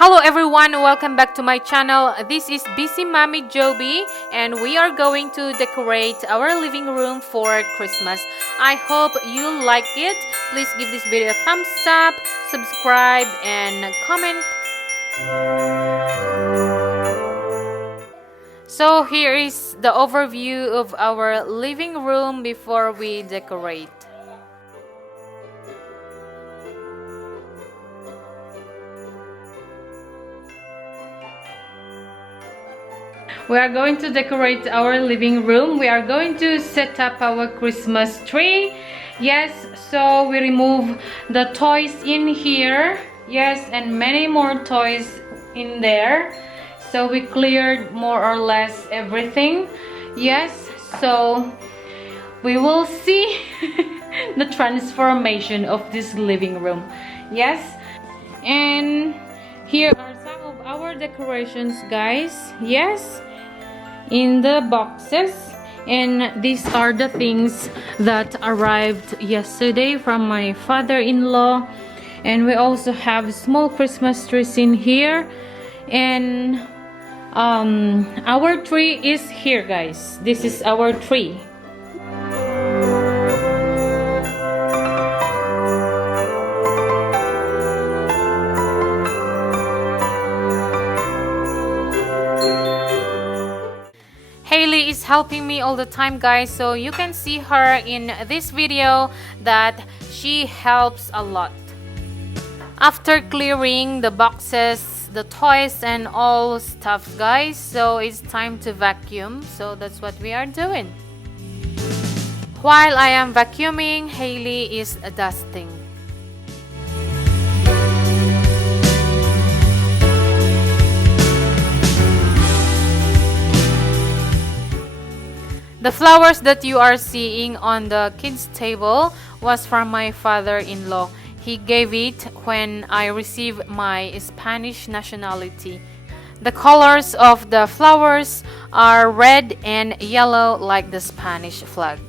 Hello everyone, welcome back to my channel. This is Busy Mommy Joby and we are going to decorate our living room for Christmas. I hope you like it. Please give this video a thumbs up, subscribe and comment. So here is the overview of our living room before we decorate. We are going to decorate our living room. We are going to set up our Christmas tree. Yes, so we remove the toys in here. Yes, and many more toys in there. So we cleared more or less everything. Yes, so we will see the transformation of this living room. Yes, and here are some of our decorations, guys. Yes, in the boxes, and these are the things that arrived yesterday from my father-in-law. And we also have small Christmas trees in here, and our tree is here, guys. This is our tree. Haley is helping me all the time, guys, so you can see her in this video that she helps a lot. After clearing the boxes, the toys and all stuff, guys, so it's time to vacuum. So that's what we are doing. While I am vacuuming, Haley is dusting. The flowers that you are seeing on the kids' table was from my father-in-law. He gave it when I received my Spanish nationality. The colors of the flowers are red and yellow like the Spanish flag.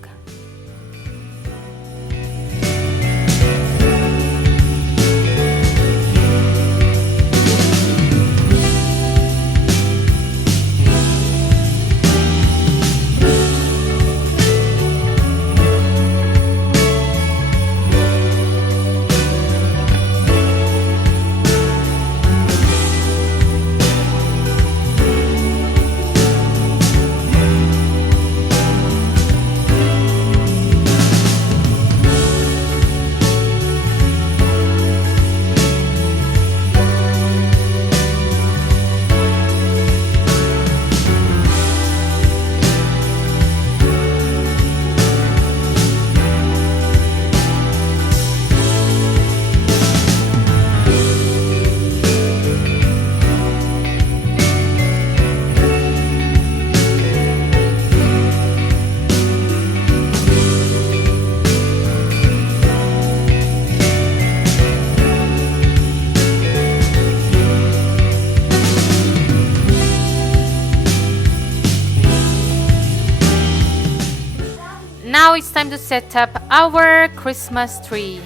Now it's time to set up our Christmas tree.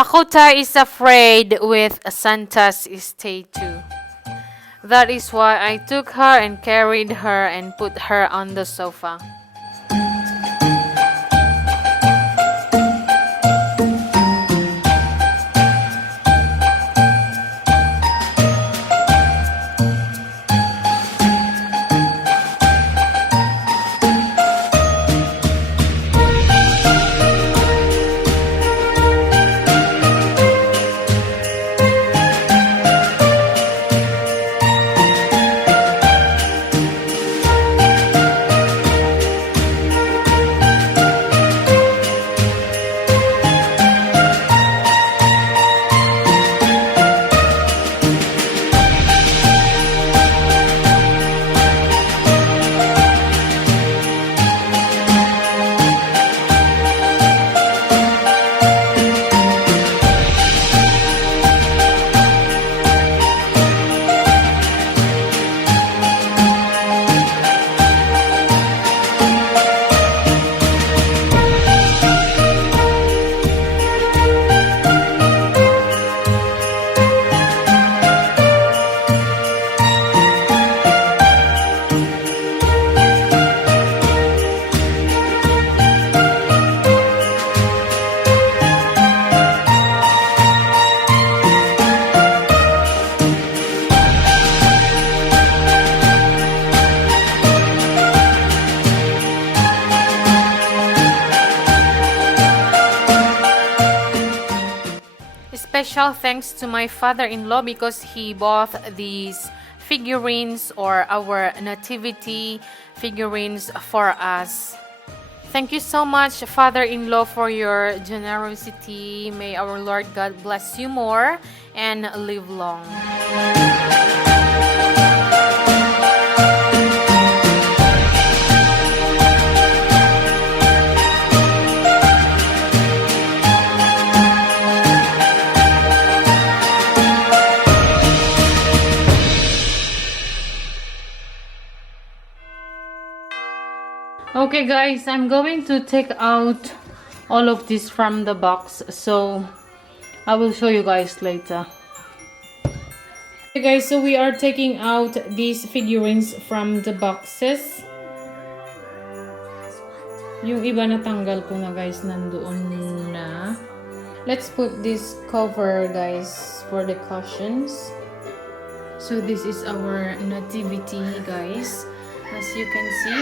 Lakota is afraid with Santa's stay too. That is why I took her and carried her and put her on the sofa. Special thanks to my father-in-law because he bought these figurines or our nativity figurines for us. Thank you so much, father-in-law, for your generosity. May our Lord God bless you more and live long. Okay guys, I'm going to take out all of this from the box, so I will show you guys later. Okay guys, so we are taking out these figurines from the boxes. Yung iba natanggal ko na guys, nandoon na. Let's put this cover guys for the cushions. So this is our nativity guys, as you can see.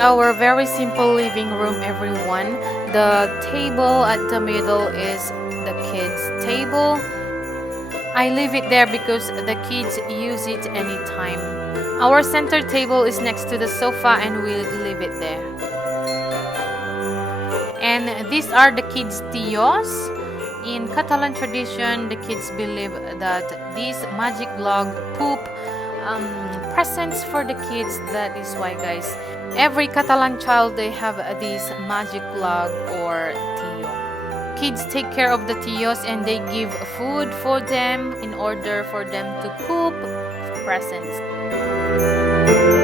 Our very simple living room, everyone. The table at the middle is the kids' table. I leave it there because the kids use it anytime. Our center table is next to the sofa and we leave it there. And these are the kids' tios. In Catalan tradition, the kids believe that these magic log poop presents for the kids. That is why, guys, every Catalan child, they have this magic log or tio. kids take care of the tios and they give food for them in order for them to cook presents.